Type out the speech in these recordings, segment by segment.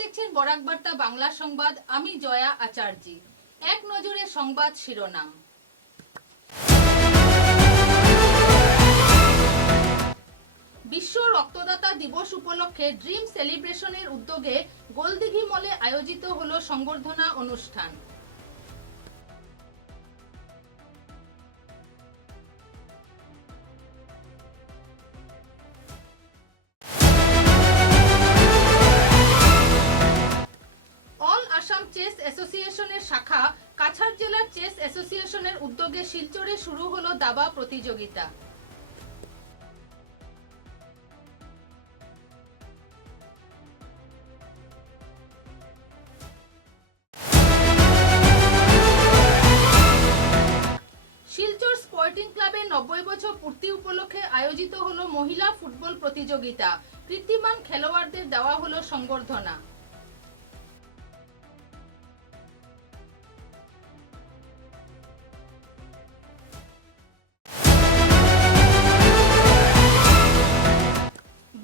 দেখছেন বরাক বার্তা বাংলা সংবাদ। আমি জয়া আচার্য। এক নজরে সংবাদ শিরোনাম। বিশ্ব রক্তদাতা দিবস উপলক্ষে ড্রিম সেলিব্রেশনের উদ্যোগে গোলদিঘি মলে আয়োজিত হলো সংবর্ধনা অনুষ্ঠান। অল আসাম চেস অ্যাসোসিয়েশনের শাখা কাছাড় জেলার চেস অ্যাসোসিয়েশনের উদ্যোগে শিলচরে শুরু হলো দাবা প্রতিযোগিতা। শিলচর স্পোর্টিং ক্লাবের 90 বছর পূর্তি উপলক্ষে আয়োজিত হলো মহিলা ফুটবল প্রতিযোগিতা। কীর্তিমান খেলোয়াড়দের দেওয়া হলো সংবর্ধনা।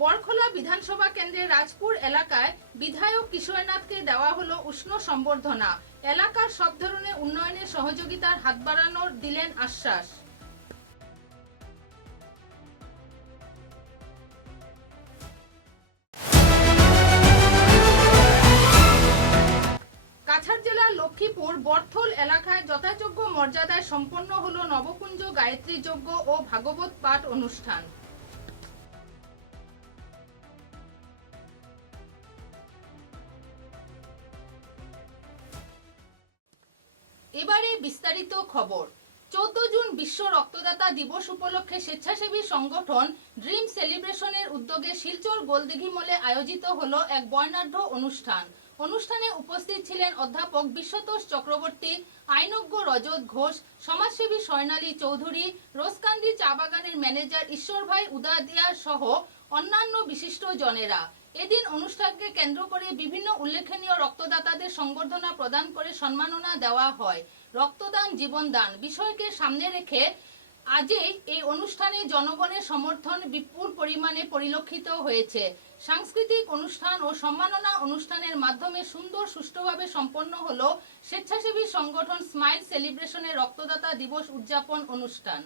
বরখোলা বিধানসভা কেন্দ্রের রাজপুর এলাকায় বিধায়ক কিশোরনাথকে দেওয়া হলো উষ্ণ সম্বর্ধনা। এলাকার সব ধরনের উন্নয়নে সহযোগিতার হাত বাড়ানোর দিলেন আশ্বাস। কাছাড় জেলার লক্ষ্মীপুর বরথল এলাকায় যথাযোগ্য মর্যাদায় সম্পন্ন হলো নবকুঞ্জ গায়ত্রী যজ্ঞ ও ভাগবত পাঠ অনুষ্ঠান। এবারে বিস্তারিত খবর। 14 জুন বিশ্ব রক্তদাতা দিবস উপলক্ষে স্বেচ্ছাসেবী সংগঠন ড্রিম সেলিব্রেশনের উদ্যোগে শিলচর গোলদিঘি মলে আয়োজিত হলো এক বর্ণাঢ্য অনুষ্ঠান। অনুষ্ঠানে উপস্থিত ছিলেন অধ্যাপক বিশ্বতোষ চক্রবর্তী, আইনজ্ঞ রজত ঘোষ, সমাজসেবী স্বর্ণালী চৌধুরী, রোজকান্দি চা বাগানের ম্যানেজার ঈশ্বর ভাই উদাদিয়া সহ অন্যান্য বিশিষ্ট জনেরা। এদিন অনুষ্ঠানকে কেন্দ্র করে বিভিন্ন উল্লেখনীয় রক্তদাতাদের সংবর্ধনা প্রদান করে সম্মাননা দেওয়া হয়। রক্তদান জীবনদান বিষয়কে সামনে রেখে আজই এই অনুষ্ঠানে জনগণের সমর্থন বিপুল পরিমাণে পরিলক্ষিত হয়েছে। সাংস্কৃতিক অনুষ্ঠান ও সম্মাননা অনুষ্ঠানের মাধ্যমে সুন্দর সুষ্ঠুভাবে সম্পন্ন হলো স্বেচ্ছাসেবী সংগঠন স্মাইল সেলিব্রেশনের রক্তদাতা দিবস উদযাপন অনুষ্ঠান।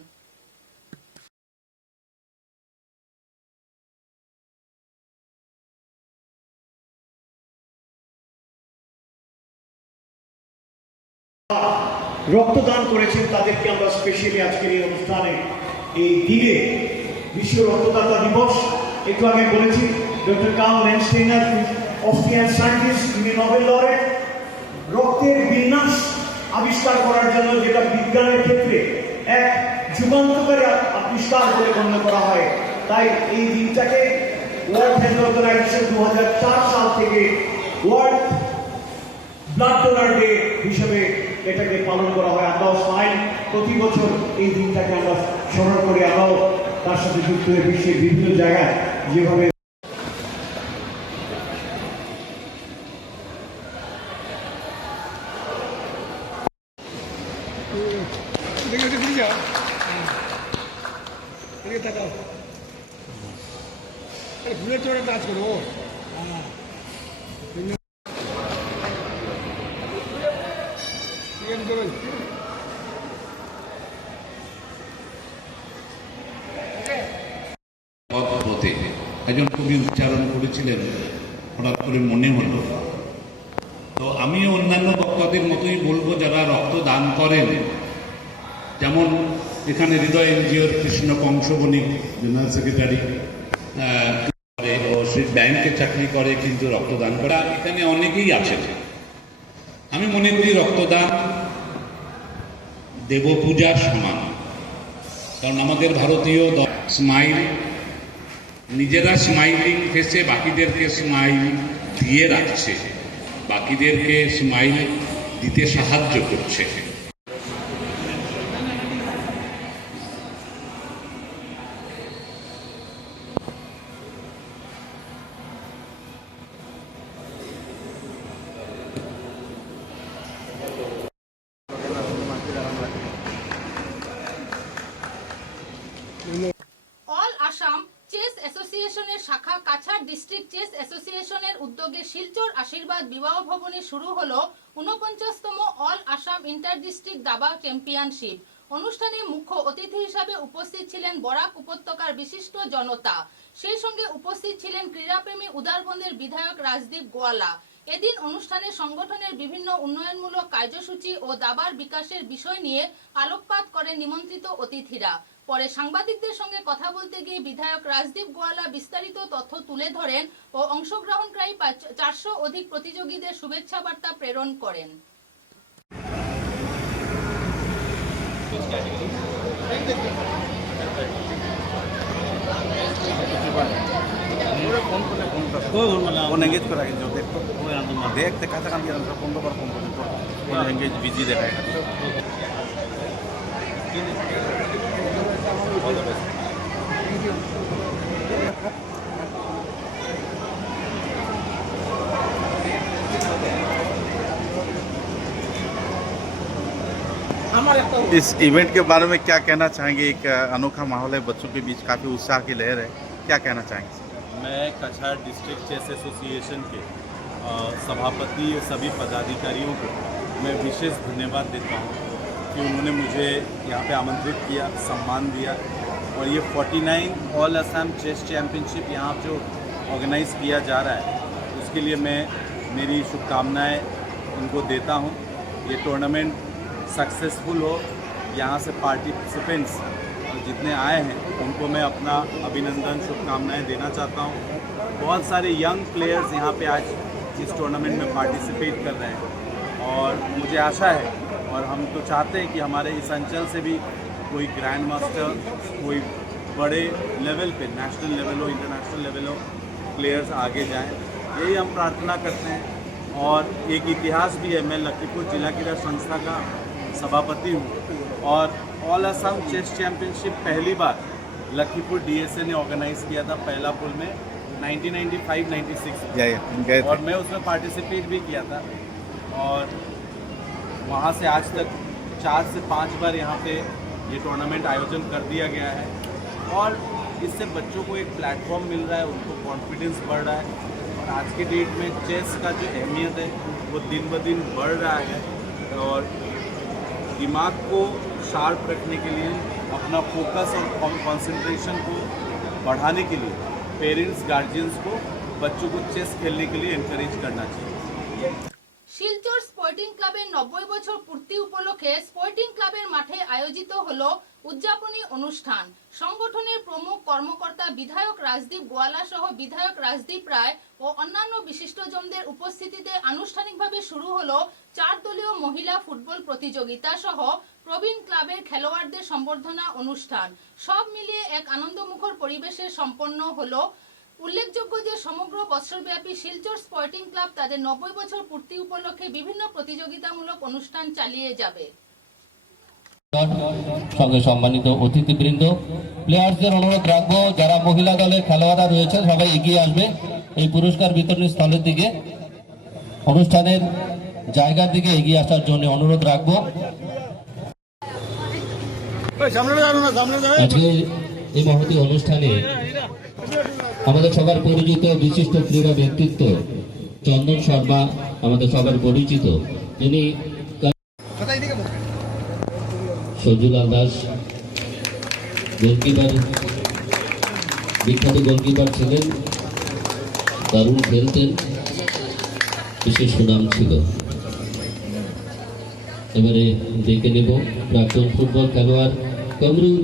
রক্তদান করেছেন তাদেরকে আমরা স্পেশালি আজকের এই অনুষ্ঠানে এই দিনে বিশ্ব রক্তদাতা দিবস। একটু আগে বলেছি doctor Karl Landsteiner, Austrian scientist, তিনি নোবেল লরেট। রক্তের বিন্যাস আবিষ্কার করার জন্য যেটা বিজ্ঞানের ক্ষেত্রে এক যুগান্তকারী আবিষ্কার বলে গণ্য করা হয়, তাই এই দিনটাকে ওয়ার্ল্ড হেলথ অর্গানাইজেশন 2004 সাল থেকে ওয়ার্ল্ড ব্লাড ডোনার ডে হিসেবে এটাকে পালন করা হয়। আমরাও স্মাইল প্রতি বছর এই দিনটাকে আমরা স্মরণ করি, আমরাও তার সাথে যুক্ত হয়ে বিশ্বের বিভিন্ন জায়গায় যেভাবে ভুলের চড়ে কাজ করো। একজন কবি উচ্চারণ করেছিলেন, হঠাৎ করে মনে হলো। তো আমিও অন্যান্য বক্তাদের মতোই বলবো, যারা রক্ত দান করেন, যেমন এখানে হৃদয় এনজিওর কৃষ্ণ কংসবণিক জেনারেল সেক্রেটারি করে, ও সে ব্যাংকে চাকরি করে কিন্তু রক্তদান করা এখানে অনেকেই আছেন। আমি মনে করি রক্তদান দেবপূজার সমান, কারণ আমাদের ভারতীয় স্মাইল, নিজেরা স্মাইলিং ফেসে বাকিদেরকে স্মাইল দিয়ে রাখছে, বাকিদেরকে স্মাইল দিতে সাহায্য করছে। অল আসাম চেস অ্যাসোসিয়েশনের শাখা কাছাড় ডিস্ট্রিক্ট চেস অ্যাসোসিয়েশনের উদ্যোগে শিলচর আশীর্বাদ বিবাহ ভবনে শুরু হলো 49তম অল আসাম ইন্টার ডিস্ট্রিক্ট দাবা চ্যাম্পিয়নশিপ। অনুষ্ঠানে মুখ্য অতিথি হিসাবে উপস্থিত ছিলেন বরাক উপত্যকার বিশিষ্ট জনতা। সেই সঙ্গে উপস্থিত ছিলেন ক্রীড়াপ্রেমী উদারবন্দের বিধায়ক রাজদীপ গোয়ালা। এদিন অনুষ্ঠানে সংগঠনের বিভিন্ন উন্নয়নমূলক কার্যসূচি ও দাবার বিকাশের বিষয় নিয়ে আলোকপাত করেন নিমন্ত্রিত অতিথিরা। পরে সাংবাদিকদের সঙ্গে কথা বলতে গিয়ে বিধায়ক রাজদীপ গোয়ালা বিস্তারিত তথ্য তুলে ধরেন ও অংশগ্রহণকারী 400 অধিক প্রতিযোগীদের শুভেচ্ছা বার্তা প্রেরণ করেন। फोन एंगेज करा जो देखो देखते खाता काम किया तो फोन पर फोन तो फोन एंगेज बिजी देखाएगा। इस इवेंट के बारे में क्या कहना चाहेंगे? एक अनोखा माहौल है, बच्चों के बीच काफ़ी उत्साह की लहर है, क्या कहना चाहेंगे? मैं कछाड़ डिस्ट्रिक्ट चेस एसोसिएशन के सभापति सभी पदाधिकारियों को मैं विशेष धन्यवाद देता हूं कि उन्होंने मुझे यहाँ पे आमंत्रित किया, सम्मान दिया और ये 49 ऑल असम चेस चैम्पियनशिप यहाँ जो ऑर्गेनाइज़ किया जा रहा है उसके लिए मैं मेरी शुभकामनाएं उनको देता हूँ। ये टूर्नामेंट सक्सेसफुल हो, यहाँ से पार्टिसिपेंट्स जितने आए हैं उनको मैं अपना अभिनंदन शुभकामनाएं देना चाहता हूँ। बहुत सारे यंग प्लेयर्स यहाँ पे आज इस टूर्नामेंट में पार्टिसिपेट कर रहे हैं और मुझे आशा है और हम तो चाहते हैं कि हमारे इस अंचल से भी कोई ग्रैंड मास्टर, कोई बड़े लेवल पे नेशनल लेवल हो, इंटरनेशनल लेवल हो, प्लेयर्स आगे जाएं, यही हम प्रार्थना करते हैं। और एक इतिहास भी है, मैं लखीमपुर जिला क्रीड़ा संस्था का सभापति हूँ और ऑल असम चेस चैम्पियनशिप पहली बार लखीमपुर डीएसए ने ऑर्गेनाइज़ किया था पहला पुल में 1995-96 और मैं उसमें पार्टिसिपेट भी किया था और वहाँ से आज तक 4 से 5 बार यहाँ पे ये टूर्नामेंट आयोजन कर दिया गया है और इससे बच्चों को एक प्लेटफॉर्म मिल रहा है, उनको कॉन्फिडेंस बढ़ रहा है और आज के डेट में चेस का जो अहमियत है वो दिन ब दिन बढ़ रहा है और दिमाग को शार्प रखने के लिए, अपना फोकस और कंसंट्रेशन को बढ़ाने के लिए पेरेंट्स गार्जियंस को बच्चों को चेस खेलने के लिए एनकरेज करना चाहिए। শিলচর স্পোর্টিং ক্লাবের 90 বছর পূর্তি উপলক্ষে স্পোর্টিং ক্লাবের মাঠে আয়োজিত হলো উদযাপনী অনুষ্ঠান। সংগঠনের প্রমুখ কর্মকর্তা বিধায়ক রাজদীপ গোয়ালা সহ বিধায়ক রাজদীপ রায় ও অন্যান্য বিশিষ্টজনদের উপস্থিতিতে আনুষ্ঠানিকভাবে শুরু হলো 4 দলীয় মহিলা ফুটবল প্রতিযোগিতা সহ প্রবীণ ক্লাবের খেলোয়াড়দের সম্বর্ধনা অনুষ্ঠান। সব মিলিয়ে এক আনন্দমুখর পরিবেশে সম্পন্ন হলো। উল্লেখযোগ্য যে সমগ্র বছরব্যাপী শিলচর স্পোর্টিং ক্লাব তাদের 90 বছর পূর্তি উপলক্ষে বিভিন্ন প্রতিযোগিতামূলক অনুষ্ঠান চালিয়ে যাবে। সঙ্গে সম্মানিত অতিথিবৃন্দ, প্লেয়ার্সদের অনুরোধ রাখবো যারা মহিলা দলের খেলোয়াড়রা রয়েছে সবাই এগিয়ে আসবে এই পুরস্কার বিতরণী স্থলের দিকে, অনুষ্ঠানের জায়গার দিকে এগিয়ে আসার জন্য অনুরোধ রাখবো। আজকে এই মহতী অনুষ্ঠানে আমাদের সবার পরিচিত বিশিষ্ট ক্রীড়া ব্যক্তিত্ব চন্দন শর্মা আমাদের সবার পরিচিত, যিনি সজুলাল দাস গোলকিপার, বিখ্যাত গোলকিপার ছিলেন, দারুণ খেলতেন, বিশেষ সুনাম ছিল। এবারে দেখে নেব প্রাক্তন ফুটবল খেলোয়াড় কমরুল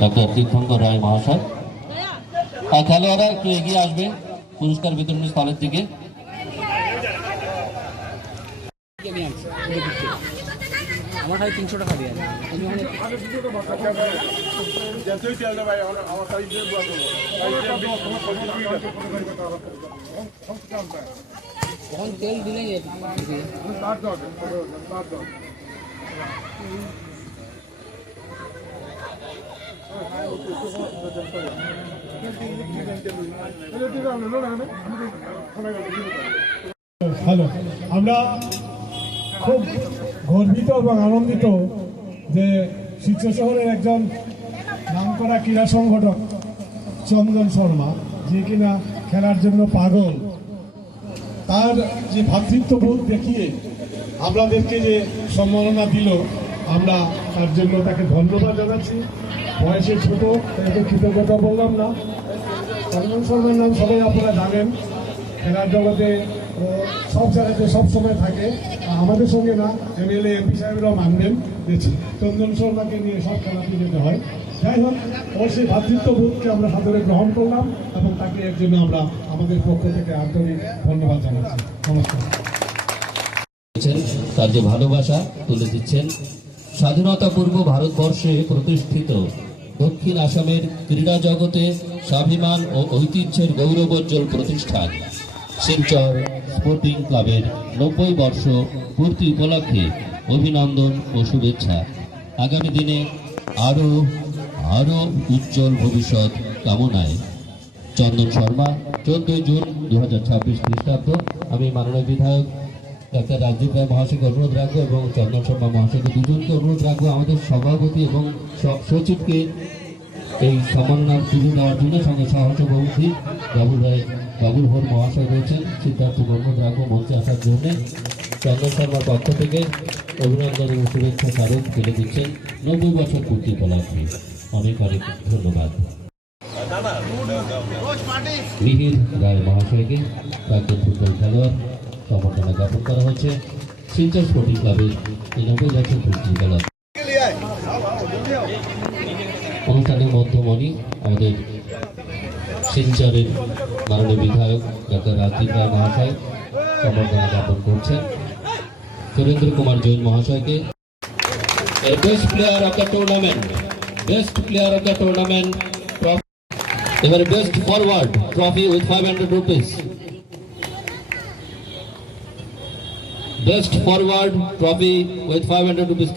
ডক্টর তীর্থঙ্কর রায় মহাশয়। খেলোয়াড়রা একটু এগিয়ে আসবে পুরস্কার বিতরণী স্থলের দিকে। আমার খালি 300 টাকা দিয়ে তখন তেল দিলে হ্যালো, আমরা খুব গর্বিত এবং আনন্দিত যে শিলচর শহরের একজন নামকরা ক্রীড়া সংগঠক চন্দন শর্মা, যে কিনা খেলার জন্য পাগল, তার যে ভ্রাতৃত্ববোধ দেখিয়ে আমাদেরকে যে সম্মাননা দিল, আমরা তার জন্য তাকে ধন্যবাদ জানাচ্ছি। বয়সে ছোট, তাকে কৃতজ্ঞতা বললাম না। চন্দন শর্মার নাম সবাই আপনারা জানেন, খেলার জগতে ও সব জায়গাতে সবসময় থাকে। আমাদের সঙ্গে না, এমএলএ এমপি সাহেবরাও মানবেন যে চন্দন শর্মাকে নিয়ে সব খেলাতে যেতে হয়। যাই হোক, ওর সেই ভ্রাতৃত্ববোধকে আমরা সাদরে গ্রহণ করলাম এবং তাকে এর জন্য আমরা আমাদের পক্ষ থেকে আন্তরিক ধন্যবাদ জানাচ্ছি। নমস্কার। তার যে ভালোবাসা তুলে দিচ্ছেন। স্বাধীনতা পূর্ব ভারতবর্ষে প্রতিষ্ঠিত দক্ষিণ আসামের ক্রীড়া জগতে স্বাভিমান ও ঐতিহ্যের গৌরবোজ্জ্বল প্রতিষ্ঠান শিলচর স্পোর্টিং ক্লাবের 90 বর্ষ পূর্তি উপলক্ষে অভিনন্দন ও শুভেচ্ছা। আগামী দিনে আরও উজ্জ্বল ভবিষ্যৎ কামনায় চন্দন শর্মা। 14 জুন 2026 খ্রিস্টাব্দ। আমি মাননীয় বিধায়ক ডাক্তার রাজদীপ রায় মহাশয়কে অনুরোধ রাখবো এবং চন্দন শর্মা মহাশয়কে দুজনকে অনুরোধ রাখবো আমাদের সভাপতি এবং সচিবকে এই সম্মাননা তুলে দেওয়ার জন্য। সঙ্গে সহসভাপতি বাবুল ভোর মহাশয় রয়েছেন, সিদ্ধার্থকে অনুরোধ রাখবো মঞ্চে আসার জন্য। চন্দন শর্মার পক্ষ থেকে অভিনন্দন এবং শুভেচ্ছা স্মারক তুলে দিচ্ছেন 90 বছর পূর্তি উপলক্ষে। অনেক অনেক ধন্যবাদ। মিহির রায় মহাশয়কে প্রাক্তন ফুটবল খেলোয়াড় সম্বর্ধনা জ্ঞাপন করা হয়েছে শিলচর স্পোর্টিং ক্লাবের এই 90 বছর পূর্তি উপলক্ষে। অনুষ্ঠানের মধ্যমণি আমাদের শিলচরের মাননীয় বিধায়ক ডাক্তার রাজদীপ রায় মহাশয় সম্বর্ধনা জ্ঞাপন করছেন সুরেন্দ্র কুমার জৈন মহাশয়কে। Best player of the tournament এবারে best forward trophy with 500 rupees. Best forward trophy with 500 rupees.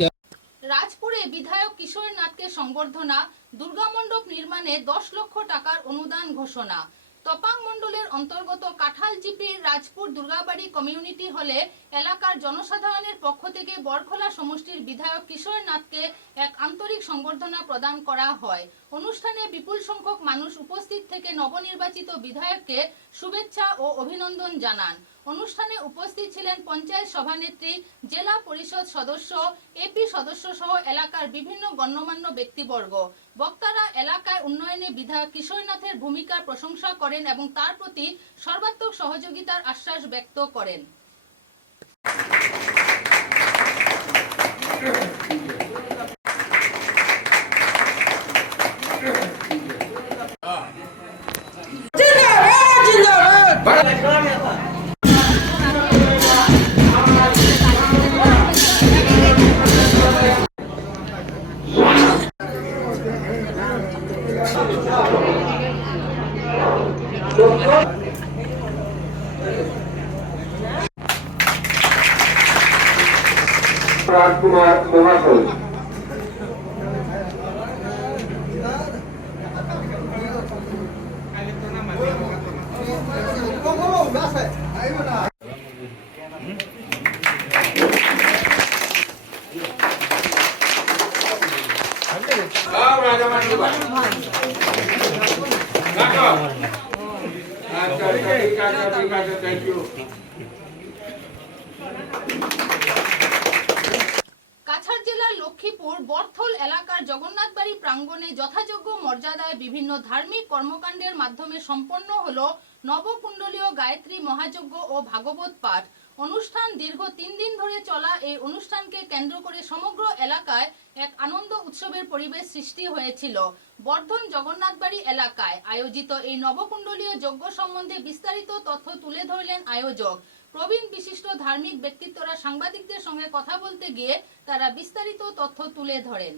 রাজপুরে বিধায়ক কিশোর নাথকে সংবর্ধনা, দুর্গা মণ্ডপ নির্মাণে 10 লক্ষ টাকার অনুদান ঘোষণা। তপাং মণ্ডলের অন্তর্গত কাঁঠাল জিপির রাজপুর দুর্গাবাড়ি কমিউনিটি হলে এলাকার জনসাধারণের পক্ষ থেকে বরখোলা সমষ্টির বিধায়ক কিশোর নাথকে এক আন্তরিক সংবর্ধনা প্রদান করা হয়। অনুষ্ঠানে বিপুল সংখ্যক মানুষ উপস্থিত থেকে নবনির্বাচিত বিধায়ককে শুভেচ্ছা ও অভিনন্দন জানান। অনুষ্ঠানে উপস্থিত ছিলেন পঞ্চায়েত সভানেত্রী, জেলা পরিষদ সদস্য, এপি সদস্য সহ এলাকার বিভিন্ন গণ্যমান্য ব্যক্তিবর্গ। বক্তারা এলাকায় উন্নয়নে বিধায়ক কিশোর নাথের ভূমিকার প্রশংসা করেন এবং তার প্রতি সর্বাত্মক সহযোগিতার আশ্বাস ব্যক্ত করেন। রাজকুমার মহাশয় থ্যাংক ইউ। কাছাড় জেলার লক্ষ্মীপুর বরথল এলাকার জগন্নাথ বাড়ি প্রাঙ্গণে যথাযোগ্য মর্যাদায় বিভিন্ন ধার্মিক কর্মকাণ্ডের মাধ্যমে সম্পন্ন হলো নবকুণ্ডলীয় গায়ত্রী মহাযজ্ঞ ও ভাগবত পাঠ অনুষ্ঠান। দীর্ঘ 3 দিন ধরে চলা এই অনুষ্ঠানকে কেন্দ্র করে সমগ্র এলাকায় এক আনন্দ উৎসবের পরিবেশ সৃষ্টি হয়েছিল। বর্ধন জগন্নাথ বাড়ি এলাকায় আয়োজিত এই নবকুণ্ডলীয় যজ্ঞ সম্বন্ধে বিস্তারিত তথ্য তুলে ধরলেন আয়োজক। প্রবীণ বিশিষ্ট ধার্মিক ব্যক্তিত্বরা সাংবাদিকদের সঙ্গে কথা বলতে গিয়ে তারা বিস্তারিত তথ্য তুলে ধরেন।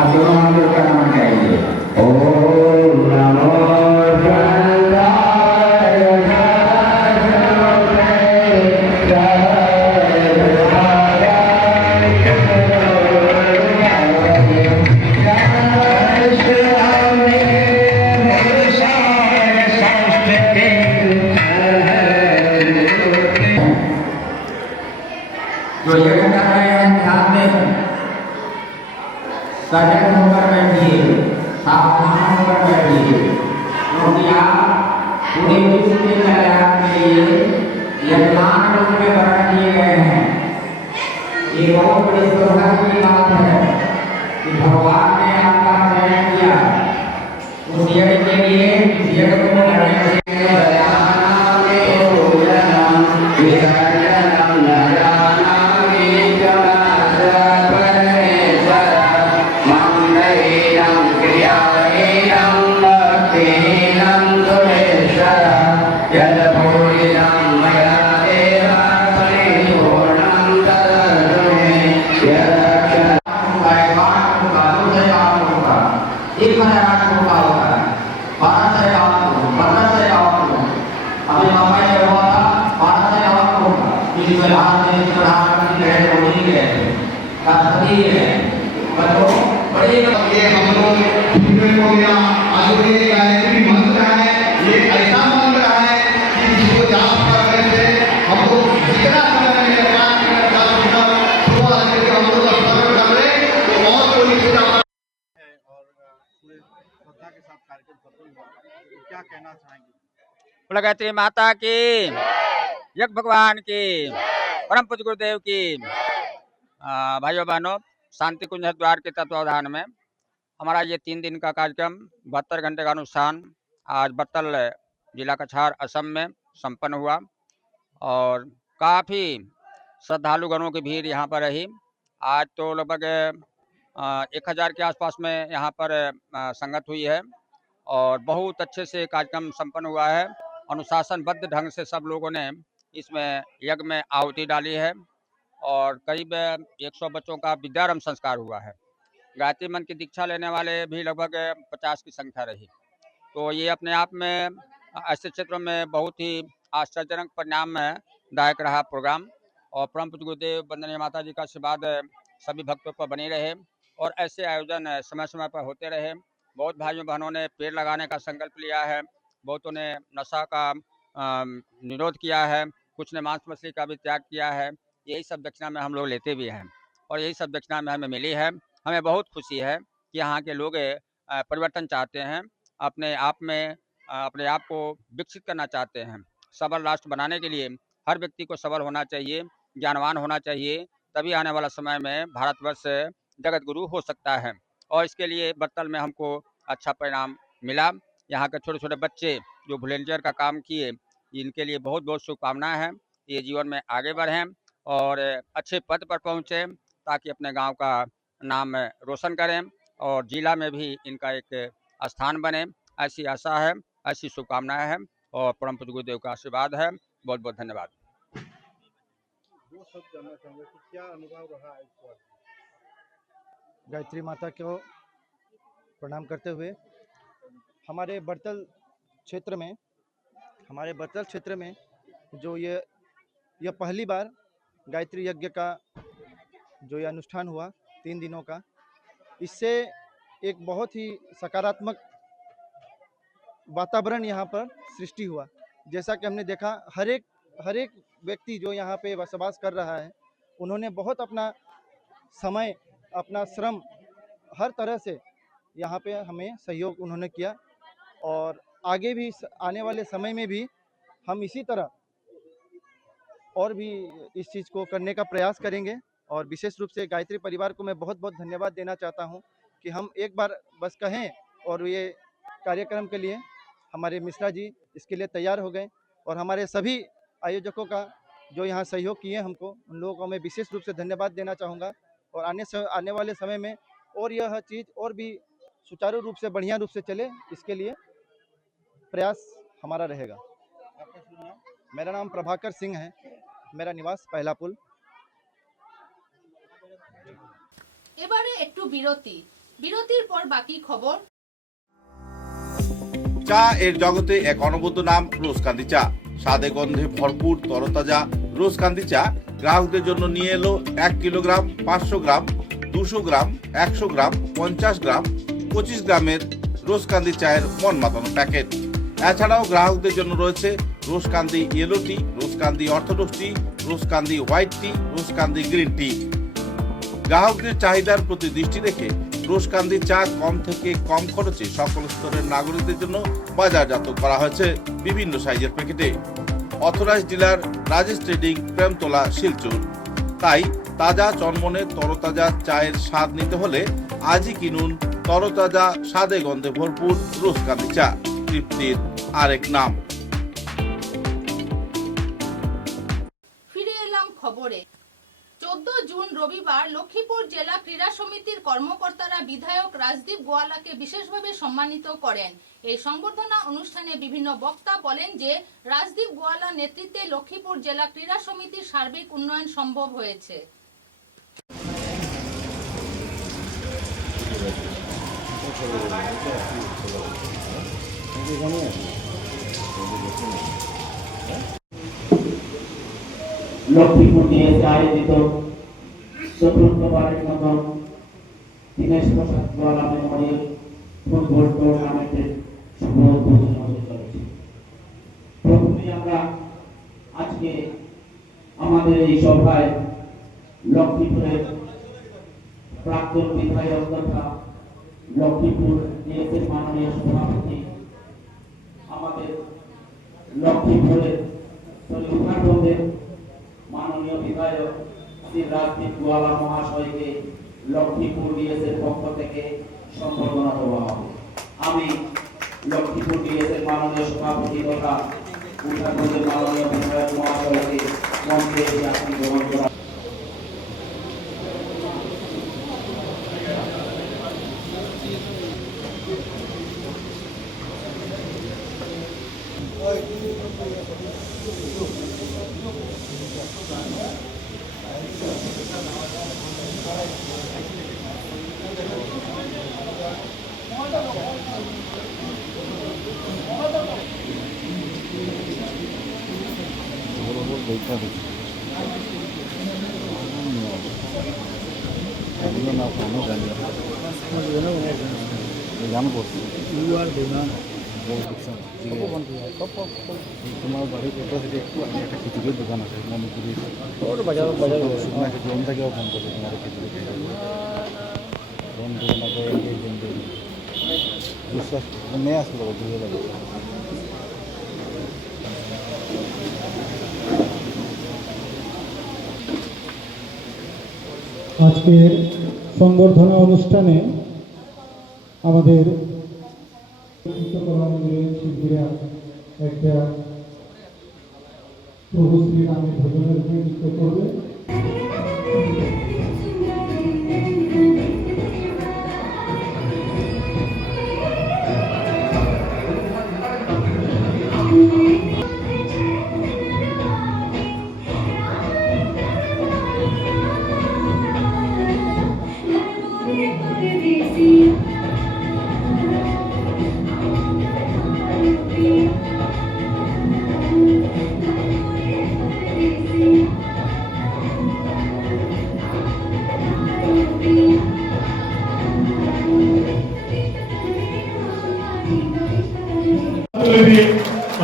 Aku जो यज्ञ कर रहे हैं ध्यान दें, सजग होकर बैठिए, सावधान होकर बैठिए, क्योंकि आप पूरे विश्व के कल्याण के लिए यजमान रूप में वर्ण किए गए हैं। ये बहुत बड़ी सौभाग्य की बात है कि भगवान ने आपका चयन किया उस यज्ञ के लिए, यज्ञ को करने के लिए। क्या कहना चाहेंगे? बोला गायत्री माता की, यज्ञ भगवान की, परम पूज्य गुरुदेव की। भाइयों बहनों, शांति कुंज हरिद्वार के तत्वावधान में हमारा ये 3 दिन का कार्यक्रम 72 घंटे का अनुष्ठान आज बत्तल जिला कछार असम में संपन्न हुआ और काफ़ी श्रद्धालुगणों की भीड़ यहाँ पर रही। आज तो लगभग 1000 के आसपास में यहाँ पर संगत हुई है और बहुत अच्छे से कार्यक्रम संपन्न हुआ है। अनुशासनबद्ध ढंग से सब लोगों ने इसमें यज्ञ में आहुति डाली है और करीब 100 बच्चों का विद्यारंभ संस्कार हुआ है। गायत्री मंत्र की दीक्षा लेने वाले भी लगभग 50 की संख्या रही। तो ये अपने आप में ऐसे क्षेत्रों में बहुत ही आश्चर्यजनक परिणाम दायक रहा प्रोग्राम और परम पूज्य गुरुदेव वंदनीय माता जी का आशीर्वाद सभी भक्तों पर बनी रहे और ऐसे आयोजन समय समय पर होते रहे। बहुत भाइयों बहनों ने पेड़ लगाने का संकल्प लिया है, बहुतों ने नशा का निरोध किया है, कुछ ने मांस मछली का भी त्याग किया है। यही सब दक्षिणा में हम लोग लेते भी हैं और यही सब दक्षिणा में हमें मिली है। हमें बहुत खुशी है कि यहाँ के लोग परिवर्तन चाहते हैं, अपने आप को विकसित करना चाहते हैं। सबल राष्ट्र बनाने के लिए हर व्यक्ति को सबल होना चाहिए, ज्ञानवान होना चाहिए, तभी आने वाला समय में भारतवर्ष जगत गुरु हो सकता है। और इसके लिए बत्तल में हमको अच्छा परिणाम मिला। यहाँ के छोटे छोटे बच्चे जो वॉलंटियर का काम किए, इनके लिए बहुत बहुत शुभकामनाएं हैं। ये जीवन में आगे बढ़ें और अच्छे पद पर पहुँचें ताकि अपने गांव का नाम रोशन करें और जिला में भी इनका एक स्थान बने, ऐसी आशा है, ऐसी शुभकामनाएं हैं और परम पूज्य गुरुदेव का आशीर्वाद है। बहुत बहुत धन्यवाद। क्या अनुभव रहा है? गायत्री माता को प्रणाम करते हुए हमारे बर्तल क्षेत्र में जो ये पहली बार गायत्री यज्ञ का जो ये अनुष्ठान हुआ 3 दिनों का, इससे एक बहुत ही सकारात्मक वातावरण यहाँ पर सृष्टि हुआ। जैसा कि हमने देखा हर एक व्यक्ति जो यहाँ पे बसवास कर रहा है, उन्होंने बहुत अपना समय, अपना श्रम हर तरह से यहाँ पे हमें सहयोग उन्होंने किया और आगे भी आने वाले समय में भी हम इसी तरह और भी इस चीज़ को करने का प्रयास करेंगे। और विशेष रूप से गायत्री परिवार को मैं बहुत बहुत धन्यवाद देना चाहता हूँ कि हम एक बार बस कहें और ये कार्यक्रम के लिए हमारे मिश्रा जी इसके लिए तैयार हो गए और हमारे सभी आयोजकों का जो यहाँ सहयोग किए हमको, उन लोगों को मैं विशेष रूप से धन्यवाद देना चाहूँगा। और आने वाले समय में और यह चीज़ और भी सुचारू रूप से बढ़िया रूप से चले, इसके लिए प्रयास हमारा रहेगा। मेरा नाम प्रभाकर सिंह है, मेरा निवास पहला पुल। এবারে একটু বিরতির পর বাকি খবর। চা এর জগতে এক অনবদ্য নাম রোজকান্দি চা। স্বাদে গন্ধে ভরপুর তরতাজা রোজকান্দি চা গ্রাহকদের জন্য নিয়ে এলো 1 কিলোগ্রাম, 500 গ্রাম, 200 গ্রাম, 100 গ্রাম, 50 গ্রাম, 25 গ্রামের রোজকান্দি চায়ের মন মাতানো প্যাকেট। এছাড়াও গ্রাহকদের জন্য রয়েছে রোজকান্দি ইয়েলো টি, রোজকান্দি অর্থোডক্স টি, রুশকান্দি হোয়াইট টি, রুশকান্দি গ্রিন টি। গ্রাহকদের চাহিদার প্রতি দৃষ্টি রেখে রুশকান্দি চা কম থেকে কম খরচে সকল স্তরের নাগরিকদের জন্য বাজারজাত করা হয়েছে বিভিন্ন সাইজের প্যাকেটে। Authorised dealer Rajesh trading, Premtala, Silchar. তাই তাজা চনমনে তরতাজা চায়ের স্বাদ নিতে হলে আজই কিনুন তরতাজা স্বাদে গন্ধে ভরপুর রুশকান্দি চা, তৃপ্তির আরেক নাম। ফিরে এলাম খবরে। 14 জুন রবিবার লক্ষ্মীপুর জেলা ক্রীড়া সমিতির কর্মকর্তারা বিধায়ক রাজদীপ গোয়ালাকে বিশেষভাবে সম্মানিত করেন। এই সংবর্ধনা অনুষ্ঠানে বিভিন্ন বক্তা বলেন যে রাজদীপ গোয়ালার নেতৃত্বে লক্ষ্মীপুর জেলা ক্রীড়া সমিতির সার্বিক উন্নয়ন সম্ভব হয়েছে। লক্ষ্মীপুর ডিএসএ আয়োজিত চতুর্থবারের মতো দীনেশ প্রসাদ গোয়ালা মেমোরিয়াল ফুটবল টুর্নামেন্টের শুভ উদ্বোধন হতে চলেছে। প্রথমে আমরা আজকে আমাদের এই সভায় লক্ষ্মীপুরের প্রাক্তন বিধায়ক তথা লক্ষ্মীপুর ডিএসএ মাননীয় সভাপতি, আমাদের লক্ষ্মীপুরের উত্তরবঙ্গের মাননীয় বিধায়ক শ্রী রাজদীপ গোয়ালা মহাশয়কে লক্ষ্মীপুর ডিএসএর পক্ষ থেকে সম্বর্ধনা দেওয়া হবে। আমি লক্ষ্মীপুর ডিএসএর মাননীয় সভাপতি তথা উত্তরবঙ্গের মাননীয় বিধায়ক মহাশয়কে মঞ্চে এসে আপনি গ্রহণ করা। তোমার বাড়ির কোথা থেকে একটু আগে একটা খিচুড়ির দোকান আছে মণিপুরি, বাজার জোন থেকেও ফোন করবে তোমার খিচুড়ি ফোন দেবে না করে বিশ্বাস নিয়ে আসলো ঘুরে যাবে। আজকের সংবর্ধনা অনুষ্ঠানে আমাদের শিল্পীরা একটা প্রভু শ্রীরামের ভজনের উপরে নৃত্য করবে।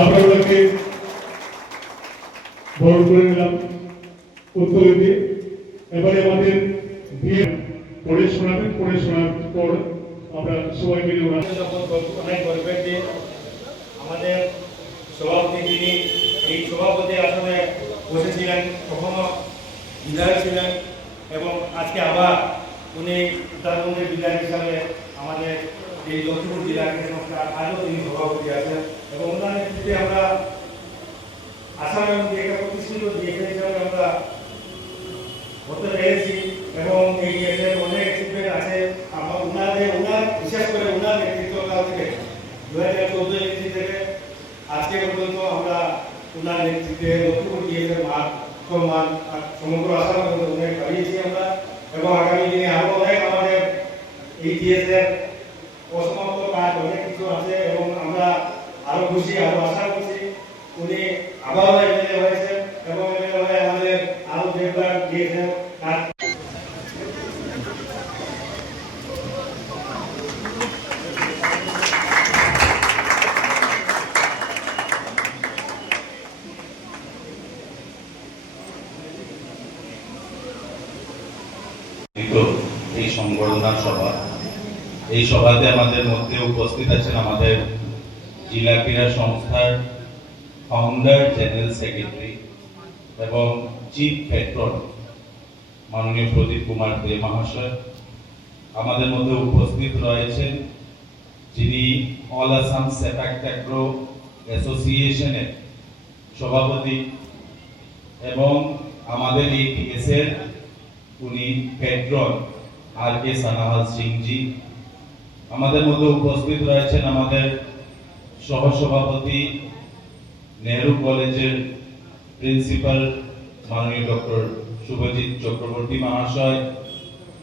আপনাদেরকে বরণ করে নিলাম উত্তরে দিয়ে। এবারে আমাদের বিয়ে পড়ে শোনাবেন, পড়ে শোনার পর আমরা সবাই মিলে অনেক গর্বের দিন। আমাদের সভাপতি যিনি এই সভাপতি আসনে বসেছিলেন, কখনো বিধায়ক ছিলেন এবং আজকে আবার উনি উত্তরবঙ্গের বিধায়ক হিসাবে আমাদের এই লক্ষ্মীপুর জেলা ক্রীড়া সংস্থার আজও তিনি সভাপতি আছেন এবং ওনার নেতৃত্বে আমরা আসাম এবং একটা প্রতিষ্ঠিত ডিএসএ হিসাবে আমরা হতে পেরেছি এবং এই ডিএসএর অনেক অ্যাচিভমেন্ট আছে। ওনার বিশেষ করে ওনার নেতৃত্বকাল থেকে 2014 ইংরেজি থেকে আজকে পর্যন্ত আমরা ওনার নেতৃত্বে লক্ষ্মীপুর ডিএসএর মান সম্মান সমগ্র আসাম অনেক বাড়িয়েছি আমরা এবং আগামী দিনে আরো অনেক আমাদের এই ডিএসএর অসমাপ্ত কাজ অনেক কিছু আছে এবং আমরা আরো খুশি, আরো আশা করছি উনি আবার এমএলএ হয়েছেন এবং এমএলএ হয়ে আমাদের আরো দেখবার দিয়েছেন কাজ। এই সংবর্ধনা সভা, এই সভাতে আমাদের মধ্যে উপস্থিত আছেন আমাদের জেলা ক্রীড়া সংস্থার ফাউন্ডার, জেনারেল সেক্রেটারি এবং চিফ পেট্রন মাননীয় প্রদীপ কুমার দে মহাশয়। আমাদের মধ্যে উপস্থিত রয়েছেন যিনি অল আসাম সেপাক টাক্রো অ্যাসোসিয়েশনের সভাপতি এবং আমাদের এই টিএসের উনি পেট্রন আর কে সানাহাল সিংজি। আমাদের মধ্যে উপস্থিত রয়েছেন আমাদের সহসভাপতি, নেহরু কলেজের প্রিন্সিপাল মাননীয় ডক্টর শুভজিৎ চক্রবর্তী মহাশয়।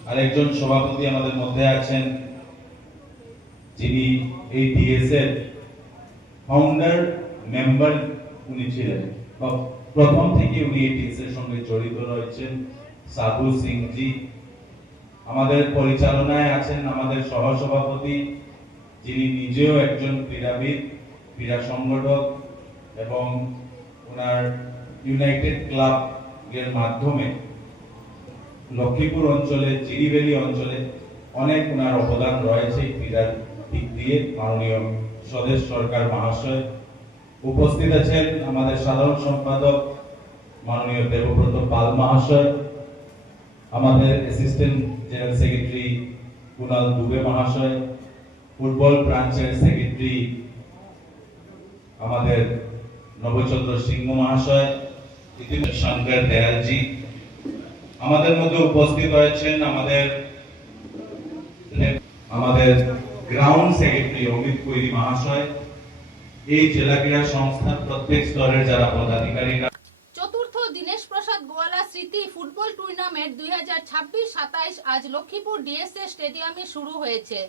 আরেকজন সভাপতি আমাদের মধ্যে আছেন যিনি এই টিএসের ফাউন্ডার মেম্বার উনি ছিলেন, প্রথম থেকে উনি এই টিএসের সঙ্গে জড়িত রয়েছেন, সাধু সিংজি। আমাদের পরিচালনায় আছেন আমাদের সহসভাপতি যিনি নিজেও একজন ক্রীড়াবিদ, ক্রীড়া সংগঠক এবং ওনার ইউনাইটেড ক্লাব এর মাধ্যমে লক্ষ্মীপুর অঞ্চলে, চিরিবেলি অঞ্চলে অনেক ওনার অবদান রয়েছে ক্রীড়ার দিক দিয়ে। মাননীয় স্বদেশ সরকার মহাশয় উপস্থিত আছেন আমাদের সাধারণ সম্পাদক মাননীয় দেবব্রত পাল মহাশয়, আমাদের assistant general secretary Kunal Dubey মহাশয়, ফুটবল ব্রাঞ্চের সেক্রেটারি আমাদের নবচন্দ্র সিংহ মহাশয়, শঙ্কর দয়ালজি। আমাদের মধ্যে উপস্থিত হয়েছেন আমাদের গ্রাউন্ড সেক্রেটারি অমিত কৈরি মহাশয়। এই জেলা ক্রীড়া সংস্থার প্রত্যেক স্তরের যারা পদাধিকারীরা। চতুর্থ দীনেশ প্রসাদ গোয়ালা স্মৃতি ফুটবল টুর্নামেন্ট 2026-27 আজ লক্ষ্মীপুর ডিএসএ স্টেডিয়ামে শুরু হয়েছে।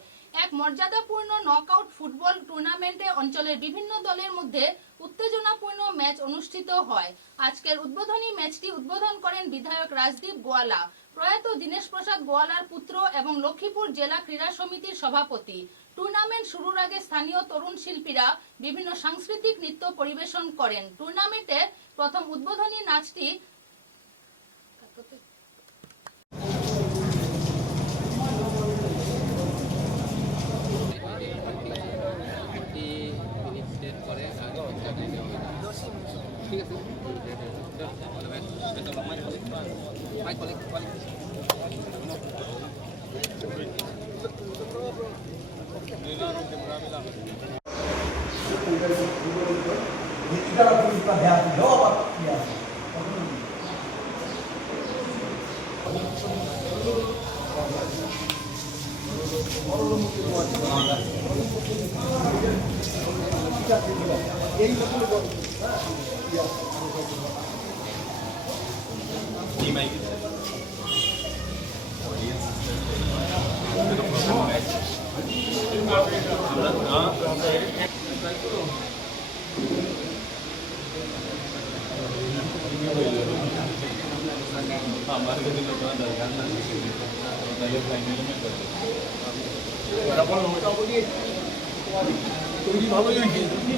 এক মর্যাদাপূর্ণ নকআউট ফুটবল টুর্নামেন্টে অঞ্চলের বিভিন্ন দলের মধ্যে উত্তেজনাপূর্ণ ম্যাচ অনুষ্ঠিত হয়। আজকের উদ্বোধনী ম্যাচটি উদ্বোধন করেন বিধায়ক রাজদীপ গোয়ালা, প্রয়াত দীনেশ প্রসাদ গোয়ালার পুত্র এবং লক্ষ্মীপুর জেলা ক্রীড়া সমিতির সভাপতি। টুর্নামেন্ট শুরুর আগে স্থানীয় তরুণ শিল্পীরা বিভিন্ন সাংস্কৃতিক নৃত্য পরিবেশন করেন। টুর্নামেন্টের প্রথম উদ্বোধনী নাচটি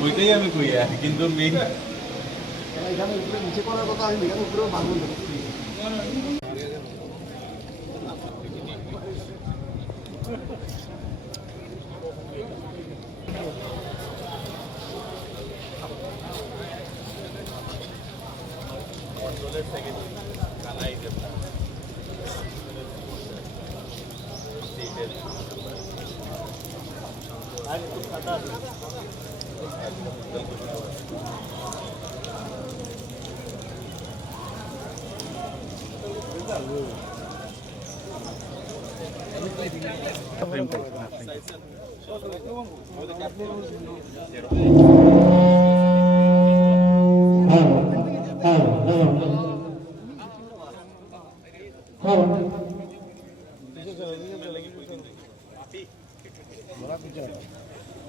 ওইটাই আমি কই আর কিন্তু মেইন নিচে করার কথা আমি এখানে উপরে Bangla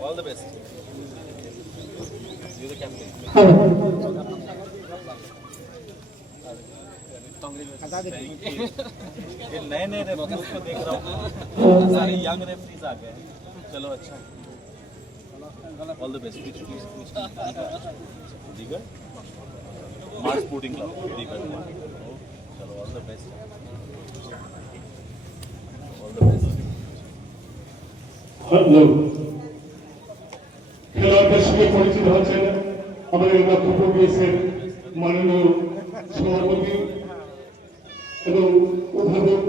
All the best. You're the captain. ये नए नए रेफरीज को देख रहा हूँ, सारे यंग रेफरीज आ गए। चलो अच्छा, ऑल द बेस्ट। दीगर मार्च स्पोर्टिंग क्लब दीगर, चलो ऑल द बेस्ट। লোক খেলোয়াড়দের সঙ্গে পরিচিত হচ্ছেন আমাদের লক্ষ্মীপুর বিএসের মাননীয় সভাপতি এবং অভিভাবক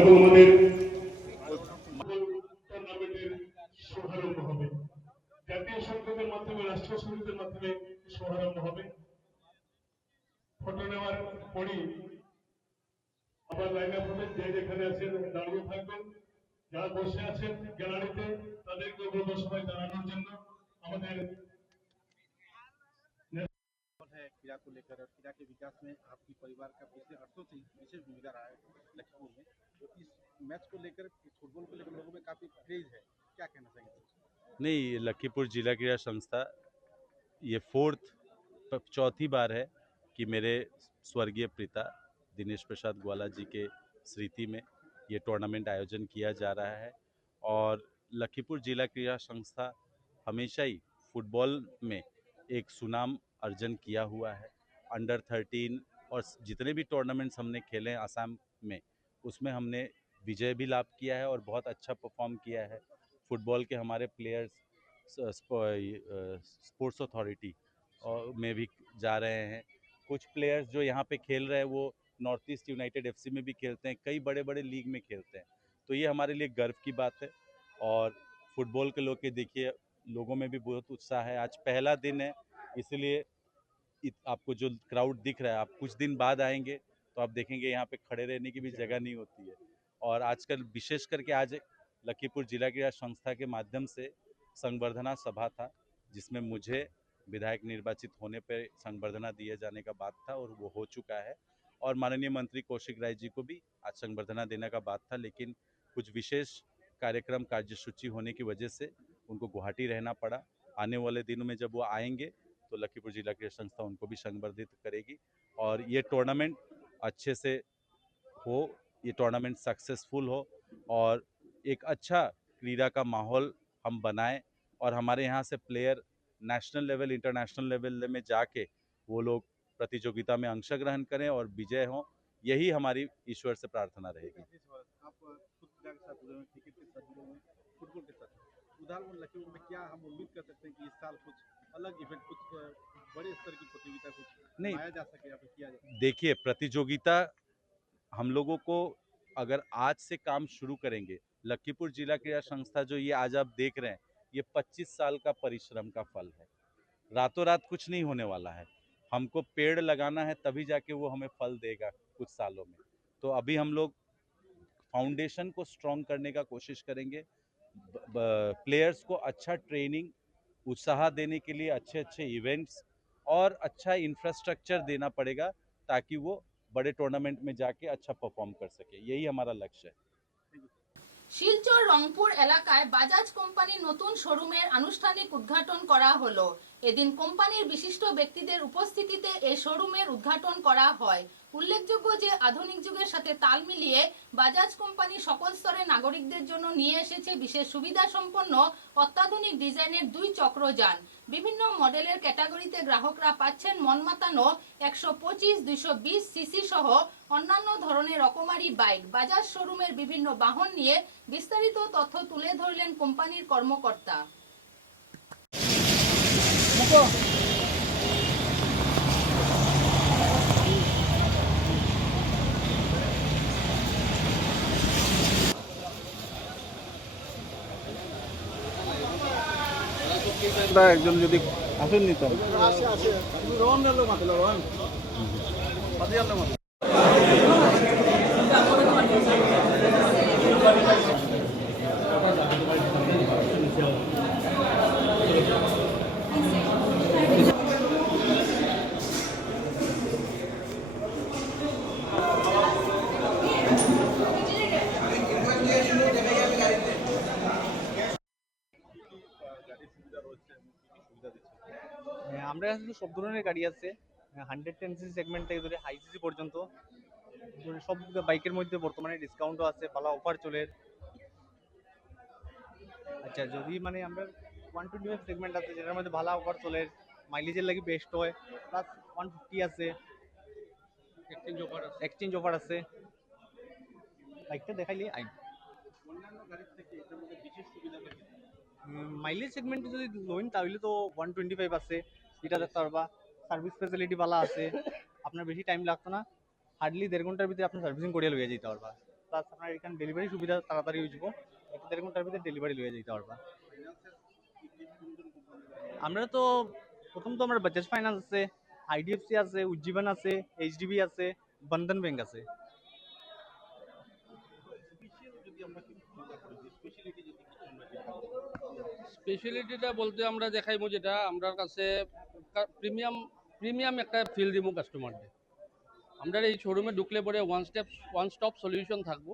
এবং আমাদের টুর্নামেন্টের শুভারম্ভ হবে। জাতীয় সংসদের মাধ্যমে রাষ্ট্রীয় সঙ্গীতের মাধ্যমে শুভারম্ভ হবে। ফটো নেওয়ার পরই আবার লাইন আপ হবে। যে যেখানে আছেন দাঁড়িয়ে থাকবেন, যারা বসে আছেন গ্যালারিতে তাদেরকে বলবো সবাই দাঁড়ানোর জন্য। আমাদের है क्रीड़ा को लेकर और क्रीड़ा के विकास में आपकी परिवार का पिछले वर्षों से विशेष भूमिका रहा है लखनऊ में, तो इस मैच को लेकर फुटबॉल को लेकर लोगों में काफी क्रेज है, क्या कहना चाहेंगे? नहीं, लखीमपुर जिला क्रीड़ा संस्था ये चौथी बार है कि मेरे स्वर्गीय पिता दिनेश प्रसाद ग्वाला जी के स्मृति में ये टूर्नामेंट आयोजन किया जा रहा है। और लखीमपुर जिला क्रीड़ा संस्था हमेशा ही फुटबॉल में एक सुनाम अर्जन किया हुआ है। अंडर 13 और जितने भी टूर्नामेंट्स हमने खेले हैं आसाम में, उसमें हमने विजय भी लाभ किया है और बहुत अच्छा परफॉर्म किया है। फुटबॉल के हमारे प्लेयर्स स्पोर्ट्स अथॉरिटी में भी जा रहे हैं। कुछ प्लेयर्स जो यहाँ पे खेल रहे हैं वो नॉर्थ ईस्ट यूनाइटेड एफसी में भी खेलते हैं, कई बड़े बड़े लीग में खेलते हैं। तो ये हमारे लिए गर्व की बात है। और फुटबॉल के लोग के देखिए लोगों में भी बहुत उत्साह है। आज पहला दिन है, इसलिए आपको जो क्राउड दिख रहा है, आप कुछ दिन बाद आएंगे तो आप देखेंगे यहाँ पे खड़े रहने की भी जगह नहीं होती है। और आजकल विशेष करके आज लखीमपुर जिला क्रीड़ा संस्था के माध्यम से संवर्धना सभा था, जिसमें मुझे विधायक निर्वाचित होने पर संवर्धना दिए जाने का बात था और वो हो चुका है। और माननीय मंत्री कौशिक राय जी को भी आज संवर्धना देने का बात था, लेकिन कुछ विशेष कार्यक्रम कार्यसूची होने की वजह से उनको गुवाहाटी रहना पड़ा। आने वाले दिनों में जब वो आएंगे तो लखीमपुर जिला क्रीड़ा संस्था उनको भी संवर्धित करेगी और ये टूर्नामेंट अच्छे से हो, ये टूर्नामेंट सक्सेसफुल हो और एक अच्छा क्रीड़ा का माहौल हम बनाएं और हमारे यहाँ से player national level international level में जाके वो लोग प्रतियोगिता में अंशग्रहण करें और विजय हों, यही हमारी ईश्वर से प्रार्थना रहेगी। आप खुद क्रीड़ा के साथ जुड़े हैं, क्रिकेट के साथ जुड़े हैं, फुटबॉल के साथ, उदाहरण लखनऊ में क्या हम उम्मीद कर सकते हैं कि इस साल कुछ अलग इवेंट, कुछ बड़े स्तर की प्रतियोगिता कुछ नहीं लाया जा सके या फिर किया जाए? देखिए, प्रतियोगिता हम लोगों को अगर आज से काम शुरू करेंगे, लखीमपुर जिला क्रीड़ा संस्था जो ये आज आप देख रहे हैं, ये 25 साल का परिश्रम का फल है। रातों रात कुछ नहीं होने वाला है, हमको पेड़ लगाना है तभी जाके वो हमें फल देगा कुछ सालों में। तो अभी हम लोग फाउंडेशन को स्ट्रॉन्ग करने का कोशिश करेंगे, प्लेयर्स को अच्छा ट्रेनिंग, उत्साह देने के लिए अच्छे अच्छे इवेंट्स और अच्छा इंफ्रास्ट्रक्चर देना पड़ेगा ताकि वो बड़े टूर्नामेंट में जाके अच्छा परफॉर्म कर सके, यही हमारा लक्ष्य है। শিলচর রংপুর এলাকায় বাজাজ কোম্পানির নতুন শোরুমের আনুষ্ঠানিক উদ্ঘাটন করা হলো। এদিন কোম্পানির বিশিষ্ট ব্যক্তিদের উপস্থিতিতে এই শোরুমের উদ্ঘাটন করা হয়। উল্লেখযোগ্য যে আধুনিক যুগের সাথে তাল মিলিয়ে বাজাজ কোম্পানি সকল স্তরের নাগরিকদের জন্য নিয়ে এসেছে বিশেষ সুবিধা সম্পন্ন অত্যাধুনিক ডিজাইনের 2 চক্রযান। বিভিন্ন মডেলের ক্যাটাগরিতে গ্রাহকরা পাচ্ছেন মন মাতানো 125, 220 সিসি সহ অন্যান্য ধরনের রকমারি বাইক। বাজাজ শোরুমের বিভিন্ন বাহন নিয়ে বিস্তারিত তথ্য তুলে ধরলেন কোম্পানির কর্মকর্তা। একজন যদি আসেন নিতাম আমরা আসলে সব ধরনের গাড়ি আছে, 110 সিসি সেগমেন্ট থেকে ধরে হাই সিসি পর্যন্ত সব বাইকের মধ্যে বর্তমানে ডিসকাউন্টও আছে, ভালো অফার চলে। আচ্ছা, যদি মানে আমরা 125 সেগমেন্ট আছে যেটার মধ্যে ভালো অফার চলে, মাইলেজের লাগি বেস্ট হয়, প্লাস 150 আছে, এক্সচেঞ্জ অফার আছে। বাইকটা দেখাইলে আইন মাইলেজ সেগমেন্টে যদি লোন তাহলে তো 125 আছে, এটা দেখতে পারবা। সার্ভিস ফ্যাসিলিটি ভালো আছে, আপনার বেশি টাইম লাগতো না, হার্ডলি 1.5 ঘন্টার ভিতরে আপনি সার্ভিসিং করিয়ে লইয়া যেতে পারবা। প্লাস আপনার এখানে ডেলিভারি সুবিধা তাড়াতাড়ি হয়ে যাব, 1.5 ঘন্টার ভিতরে ডেলিভারি লইয়া যেতে পারবা। আমরা তো প্রথম তো আমার বাজাজ ফাইন্যান্স আছে, IDFC আছে, উজ্জীবন আছে, HDB আছে, বন্ধন ব্যাংক আছে। স্পেশালিটিটা বলতে আমরা দেখাইবো যেটা আমরা কাছে প্রিমিয়াম একটা ফিল দিব কাস্টমারদের। আমরা এই শোরুমে ঢুকলে পরে ওয়ান স্টপ সলিউশন থাকবো।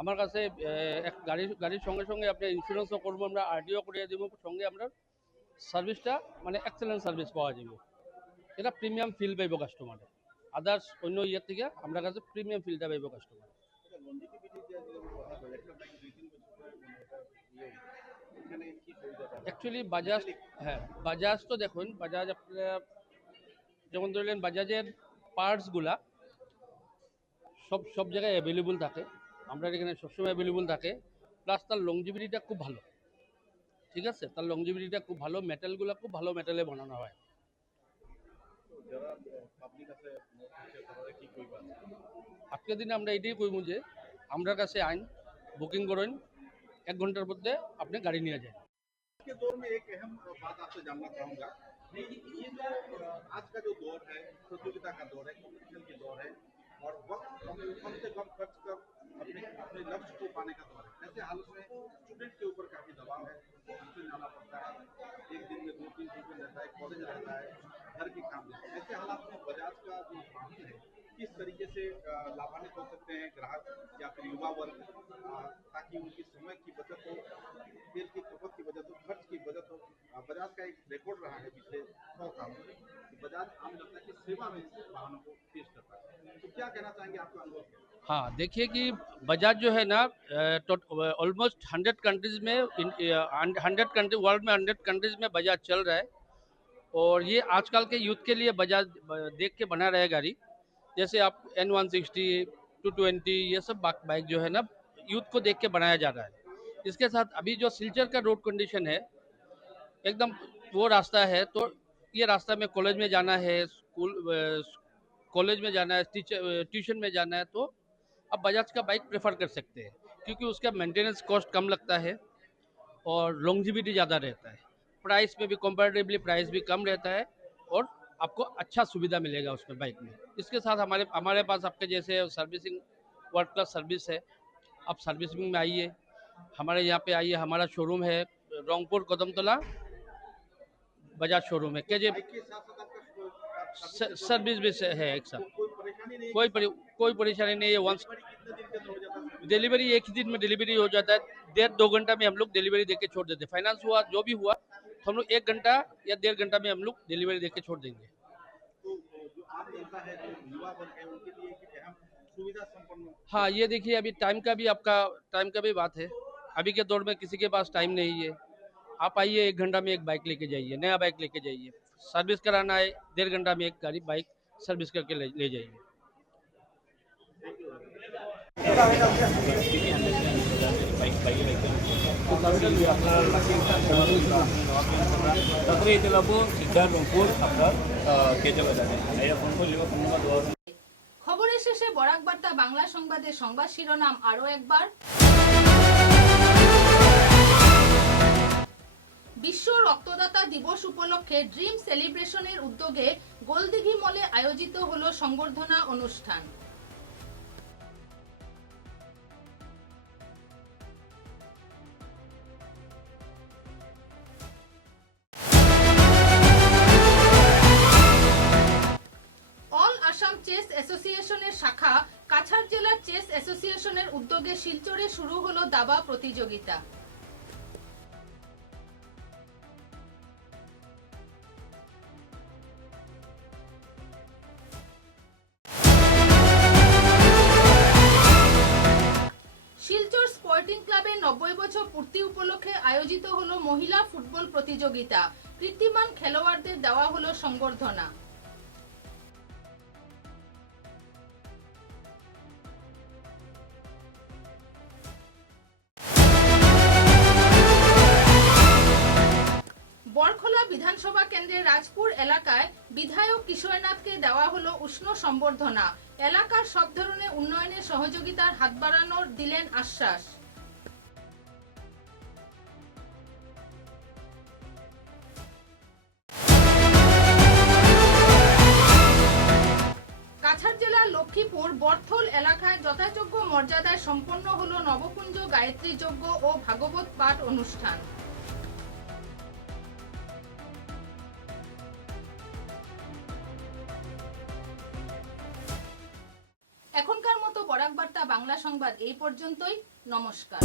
আমার কাছে এক গাড়ির সঙ্গে সঙ্গে আপনি ইন্স্যুরেন্সও করবো, আমরা RDO করিয়ে দেবো, সঙ্গে আমরা সার্ভিসটা মানে এক্সেলেন্ট সার্ভিস পাওয়া যাব। এটা প্রিমিয়াম ফিল পাইব কাস্টমারে, আদার্স অন্য ইয়ের থেকে আমরা কাছে প্রিমিয়াম ফিলটা পাইব কাস্টমার। অ্যাকচুয়ালি বাজাজ, হ্যাঁ বাজাজ তো দেখুন, বাজাজ আপনারা যেমন ধরলেন বাজাজের পার্টসগুলা সব জায়গায় অ্যাভেলেবল থাকে, আমরা এখানে সবসময় অ্যাভেলেবল থাকে। প্লাস তার লংজিভিটিটা খুব ভালো, ঠিক আছে, তার লংজিভিটিটা খুব ভালো, মেটালগুলো খুব ভালো মেটালে বানানো হয়। আজকের দিনে আমরা এটাই কইব যে আমরা কাছে আইন বুকিং করেন, 1 ঘন্টার মধ্যে আপনি গাড়ি নিয়ে যান। के दौर में एक अहम बात आपसे जानना चाहूँगा, ये जो आज का जो दौर है, प्रतियोगिता का दौर है, कॉम्पिटिशन की दौर है, और वक्त कम से कम खर्च कर अपने लक्ष्य को पाने का दौर है। ऐसे हालत में स्टूडेंट के ऊपर काफी दबाव है, ट्यूशन जाना पड़ता है, एक दिन में 2-3 ट्यूशन रहता है, कॉलेज रहता है, घर के काम रहते हैं। ऐसे हालात में बजाज का जो वाहन है किस तरीके से लाभान्वित हो सकते हैं ग्राहक या फिर युवा वर्ग, ताकि उनकी समय की बचत हो, तेल की खपत की बचत हो, खर्च की बचत हो। बजाज का एक रिकॉर्ड रहा है पिछले 100 सालों में कि बजाज आम जनता की सेवा में वाहनों को पेश करता है, तो क्या कहना चाहेंगे, आपका अनुभव क्या? हाँ, देखिए कि बजाज जो है ना ऑलमोस्ट 100 कंट्रीज में, 100 कंट्री वर्ल्ड में 100 कंट्रीज में बजाज चल रहा है। और ये आजकल के यूथ के लिए बजाज देख के बना रहा है गाड़ी। जैसे आप N160, 220 ये सब बाइक जो है ना यूथ को देख के बनाया जा रहा है। इसके साथ अभी जो सिलचर का रोड कंडीशन है एकदम वो रास्ता है, तो ये रास्ता में कॉलेज में जाना है, कॉलेज में जाना है, ट्यूशन में जाना है, तो अब बजाज का बाइक प्रेफर कर सकते हैं, क्योंकि उसका मेंटेनेंस कॉस्ट कम लगता है और लॉन्जिविटी ज़्यादा रहता है। प्राइस में भी कंपैरेटिवली प्राइस भी कम रहता है और आपको अच्छा सुविधा मिलेगा उसमें बाइक में। इसके साथ हमारे पास आपके जैसे सर्विसिंग वर्ल्ड क्लास सर्विस है, आप सर्विसिंग में आइए, हमारे यहाँ पे आइए। हमारा शोरूम है रोंगपुर कदमतला बजाज शोरूम है, के जे सर्विस भी है एक साथ, कोई परेशानी नहीं है। वंस डिलीवरी एक ही दिन में डिलीवरी हो जाता है, 1.5-2 घंटा में हम लोग डिलीवरी देके छोड़ देते हैं। फाइनेंस हुआ जो भी हुआ तो हम लोग 1 घंटा या 1.5 घंटा में हम लोग डिलीवरी देके छोड़ देंगे। हाँ, ये देखिए अभी टाइम का भी बात है। अभी के दौर में किसी के पास टाइम नहीं है। आप आइए, 1 घंटा में एक बाइक लेके जाइए, नया बाइक लेके जाइए। सर्विस कराना है, 1.5 घंटा में एक गाड़ी बाइक सर्विस करके ले जाइए। খবরের শেষে বরাক বার্তা বাংলা সংবাদের সংবাদ শিরোনাম আরো একবার। বিশ্ব রক্তদাতা দিবস উপলক্ষে ড্রিম সেলিব্রেশনের উদ্যোগে গোলদিঘি মলে আয়োজিত হলো সংবর্ধনা অনুষ্ঠান। অল আসাম চেস অ্যাসোসিয়েশনের শাখা কাছাড় জেলার চেস অ্যাসোসিয়েশনের উদ্যোগে শিলচরে শুরু হলো দাবা প্রতিযোগিতা। শিলচর স্পোর্টিং ক্লাবের 90 বছর পূর্তি উপলক্ষে আয়োজিত হলো মহিলা ফুটবল প্রতিযোগিতা। কীর্তিমান খেলোয়াড়দের দেওয়া হলো সংবর্ধনা। কিশোরনাথকে দেওয়া হলো উষ্ণ সম্বর্ধনা। এলাকার সব ধরনের উন্নয়নে সহযোগিতার হাত বাড়ানোর দিলেন আশ্বাস। কাছাড় জেলার লক্ষ্মীপুর বরথল এলাকায় যথাযোগ্য মর্যাদায় সম্পন্ন হলো নবকুঞ্জ গায়ত্রী যজ্ঞ ও ভাগবত পাঠ অনুষ্ঠান। এখনকার মতো বরাক বার্তা বাংলা সংবাদ এই পর্যন্তই। নমস্কার।